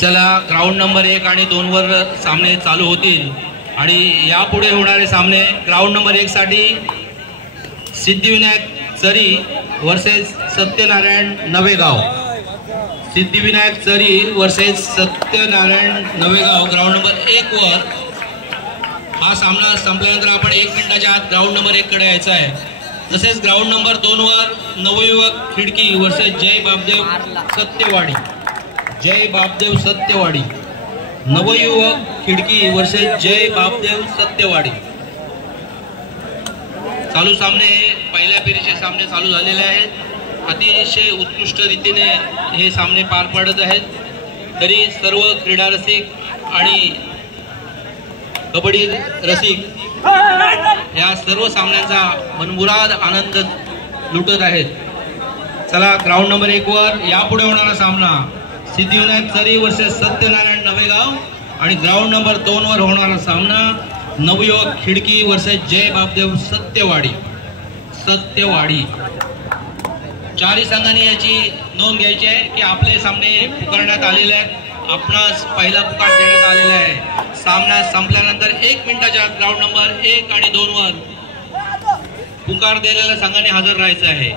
चला ground number 1 आणि 2 वर सामने चालू होतील आणि यापुढे होणारे सामने ग्राउंड नंबर 1 साठी सिद्धिविनायक चरी वर्सेस सत्यनारायण नवेगाव. सिद्धिविनायक चरी versus Satyanarayan Navegaon ground number 1 वर. हा सामना संपल्यानंतर आपण 1 मिनिटाच्या आत ग्राउंड नंबर 1 कडे यायचा आहे. तसेच ग्राउंड नंबर 2 वर नवयुवक खिडकी वर्सेस जय बापदेव सत्यवाडी. जय बापदेव सत्यवाडी. नवयुवक खिडकी वर्सेस जय बापदेव सत्यवाडी. चालू सामने पहिल्या फेरीचे सामने चालू झालेले आहेत. अतिशय उत्कृष्ट रीतीने हे सामने पार पडत आहेत. तरी सर्व क्रीडा रसिक आणि कबड्डी रसिक या सर्व सामन्यांचा मनमुराद आनंद लुटत आहेत. चला ग्राउंड नंबर 1 वर यापुढे होणारा सामना सिद्धिविनायक चरी वर्सेस सत्यनारायण नवेगाव आणि ग्राउंड नंबर 2 वर होणारा सामना नवयुवक खिडकी वर्सेस जय बापदेव सत्यवाडी. सत्यवाडी. चारही संघांनी याची नोंद घ्यायची आहे की आपले सामने पुकारण्यात आलेले आहेत. आपणास पहिला पुकार देण्यात आलेला आहे. सामना संपल्यानंतर 1 मिनिटाच्या ग्राउंड नंबर 1 आणि 2 वर पुकार दिलेल्या संघाने हजर राहायचं आहे.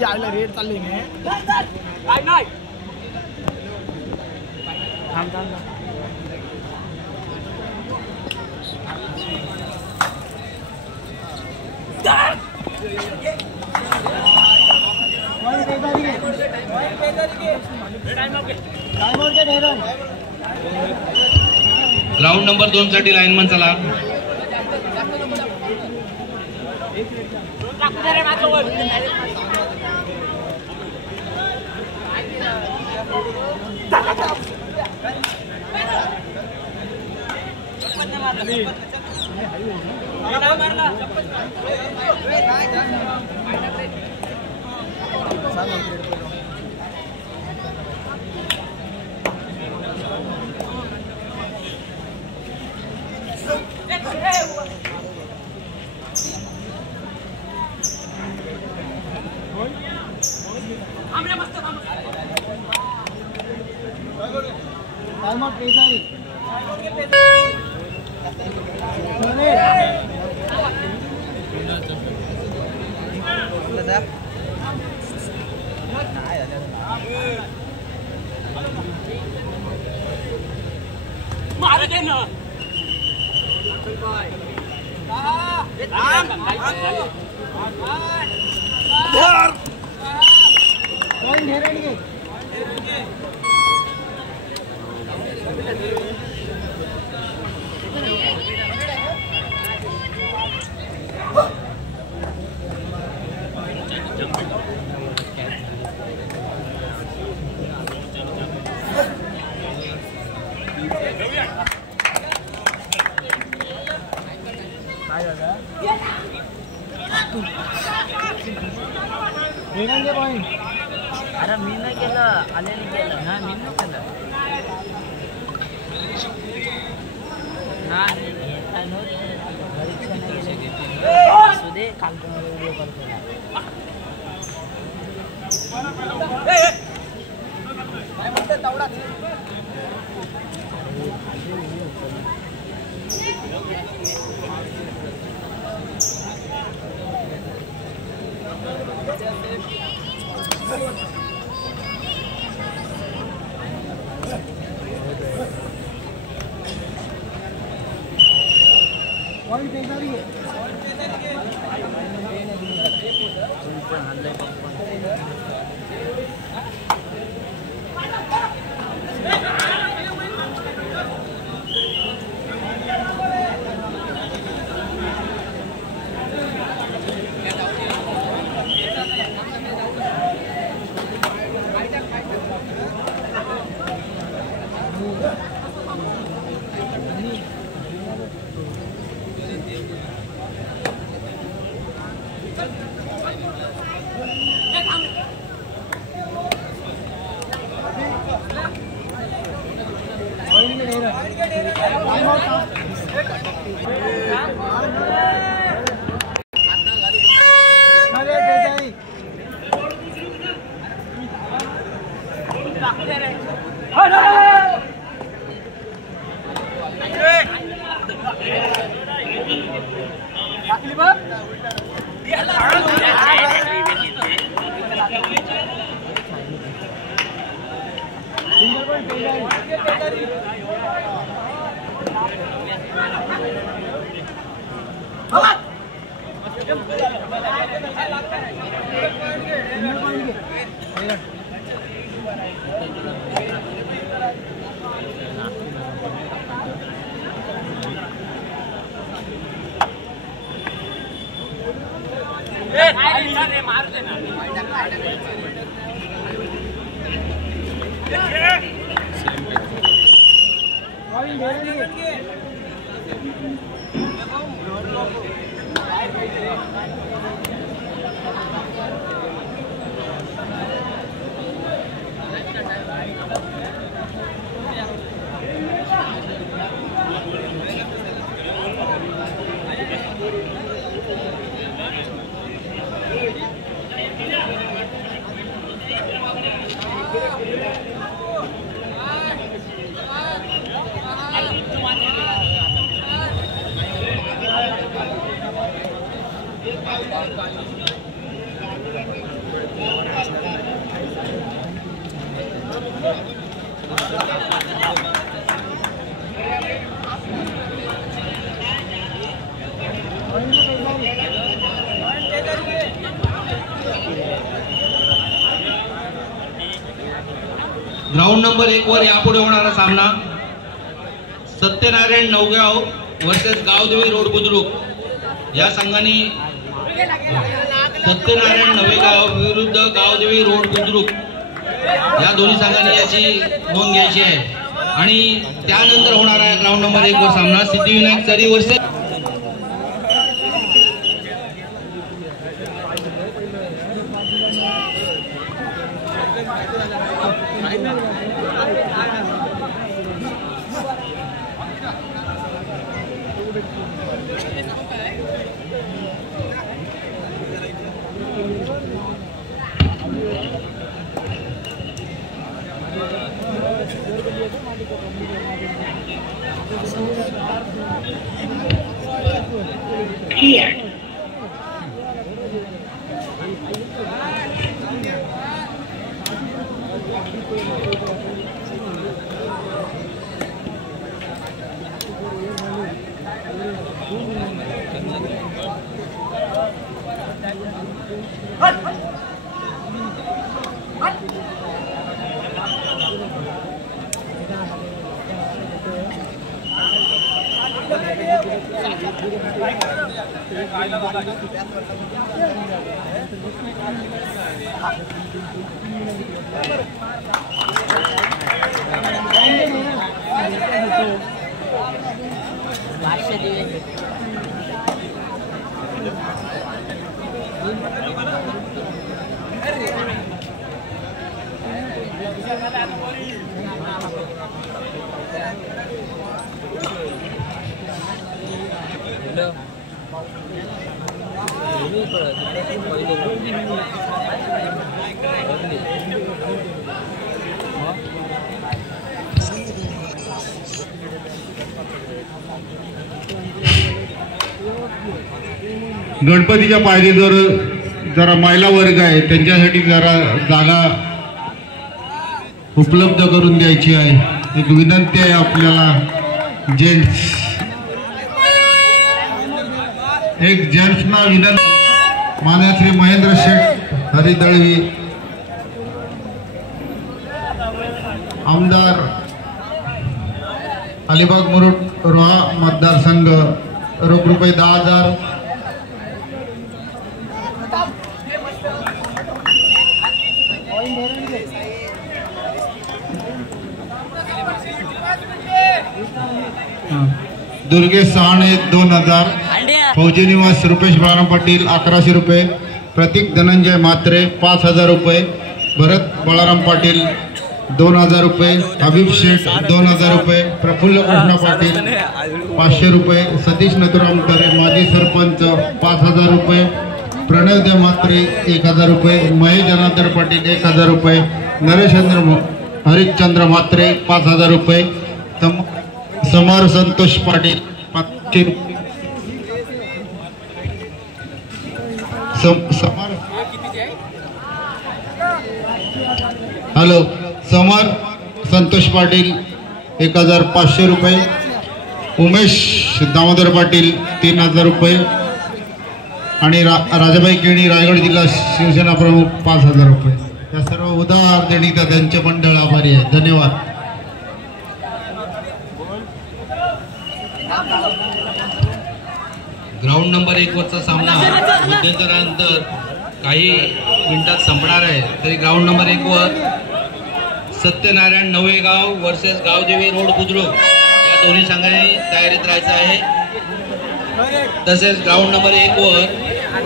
यायला रेड चालली नाही. काय नाही थांब थांब ग्राउंड नंबर 2 साठी लाईनमन चला. अरे मी नाही केलं आलेली केलं ना मी नाही केलं सुदे काल व्हिडिओ कॉल केला. पॉइंट ग्राउंड नंबर 1 वर यापुढे होणारा सामना सत्यनारायण नवगाव वर्सेस गावदेवी रोड बुद्रुक या संघाने सत्यनारायण नवेगाव विरुद्ध गावदेवी रोड बुद्रुक या दोन्ही संघांनी याची नोंद घ्यायची आहे आणि त्यानंतर होणारा ग्राउंड नंबर 1 वर सामना सिद्धिविनायक सरी वर्सेस गणपतीच्या पायरीवर जरा महिला वर्ग आहे त्यांच्यासाठी जरा जागा उपलब्ध करून द्यायची आहे। एक विनंती आहे आपल्याला जेंट्सना विनंती मान्य श्री महेंद्र शेठ हरिदळवी, आमदार अलिबाग मुरुड रोहा मतदारसंघ, रोख रुपये 10,000. दुर्गेश सहाणे 2,000. फौजी निवास रुपेश बाळाराम पाटील 1100 रुपये. प्रतीक धनंजय म्हात्रे 5,000 रुपये. भरत बळाराम पाटील 2,000 रुपये. हबीब शेठ 2,000 रुपये. प्रफुल्ल कृष्ण पाटील 500 रुपये. सतीश नथुराम तरे माजी सरपंच 5,000 रुपये. प्रणवदेव म्हात्रे 1,000 रुपये. महेश जनार्दन पाटील 1,000 रुपये. नरेशचंद्र हरिश्चंद्र म्हात्रे 5,000 रुपये. समर संतोष पाटील 500 रुपये. हॅलो, समर संतोष पाटील 1,500 रुपये. उमेश दामोदर पाटील 3,000 रुपये. आणि राजाबाई केणी रायगड जिल्हा शिवसेना प्रमुख 5,000 रुपये. या सर्व उदार देणीचा त्यांचे मंडळ आभारी आहे. धन्यवाद. ग्राउंड नंबर 1 वरचा सामना मध्यंतरानंतर काही मिनिटात संपणार आहे. तरी ग्राउंड नंबर 1 वर सत्यनारायण नवेगाव वर्सेस गावदेवी रोड बुद्रुक या दोन्ही संघांनी तयारीत राहायचं आहे. तसेच ग्राउंड नंबर 1 वर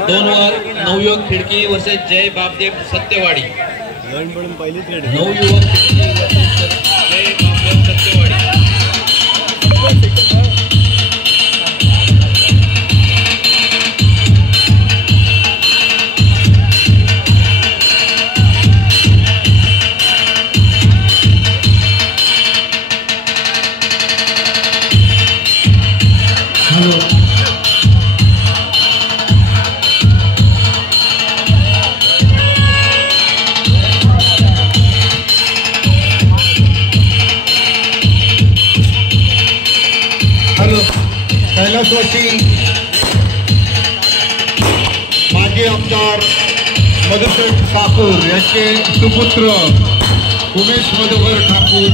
2 वर नवयुवक खिडकी वर्सेस जय बापदेव सत्यवाडी. नवयुवक खिडकी वर्सेस जय बापदेव सत्यवाडी. माजी आमदार मधुसूदन ठाकूर यांचे सुपुत्र उमेश मधुकर ठाकूर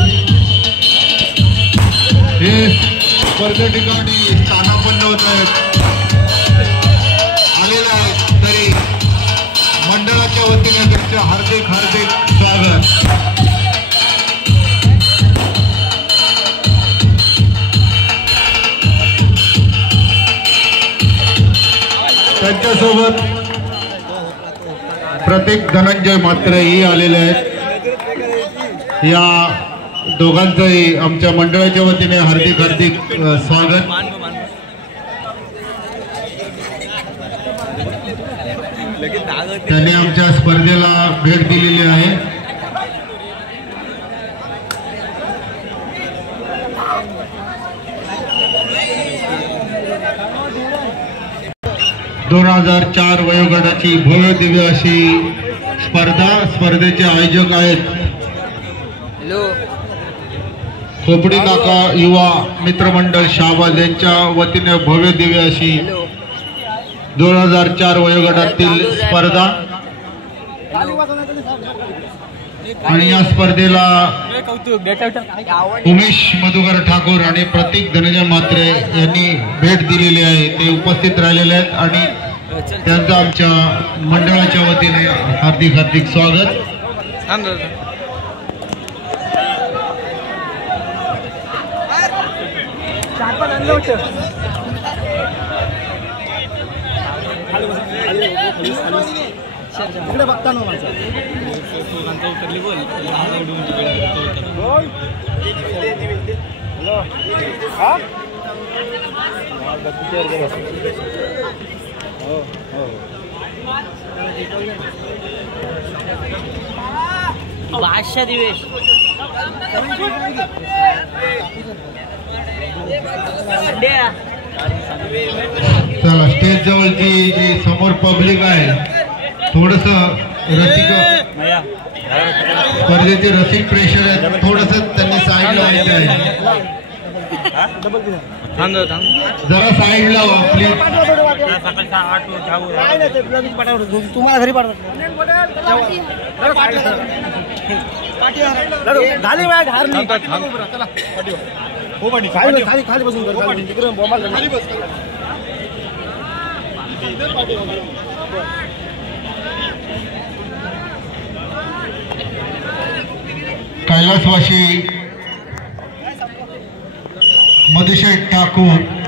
हे स्पर्धे ठिकाणी स्थानापन्न होत आहेत, आलेले आहेत. तरी मंडळाच्या वतीने त्यांचे हार्दिक हार्दिक स्वागत. त्यांच्यासोबत प्रतीक धनंजय म्हात्रेही आलेले आहेत. या दोघांचंही आमच्या मंडळाच्या वतीने हार्दिक हार्दिक स्वागत. त्यांनी आमच्या स्पर्धेला भेट दिलेली आहे. दोन 2004 वयोगटाची भव्य दिव्य अशी स्पर्धेचे आयोजक आहेत खोपडी नाका युवा मित्रमंडळ शाहबाद यांच्या वतीने भव्य दिव्य अशी 2004 वयोगटातील स्पर्धा. आणि या स्पर्धेला उमेश मधुकर ठाकूर आणि प्रतीक धनंजय म्हात्रे यांनी भेट दिलेली आहे. ते उपस्थित राहिलेले आहेत आणि त्यांचं आमच्या मंडळाच्या वतीने हार्दिक हार्दिक स्वागत. इकडे बघता ना माझं उतरली बोल. बादशाह दिवेश चला, स्टेज जवळची जी समोर पब्लिक आहे, थोडस रसिक स्पर्धेचे रसिक प्रेशर आहे, थोडस त्यांनी साईडला व्हायचं आहे. जरा साईडला व्हा प्लीज. तुम्हाला घरी पाठवतो झाली खाली खाली बसून खाली बस. कैलासवासी मधुशेठ ठाकूर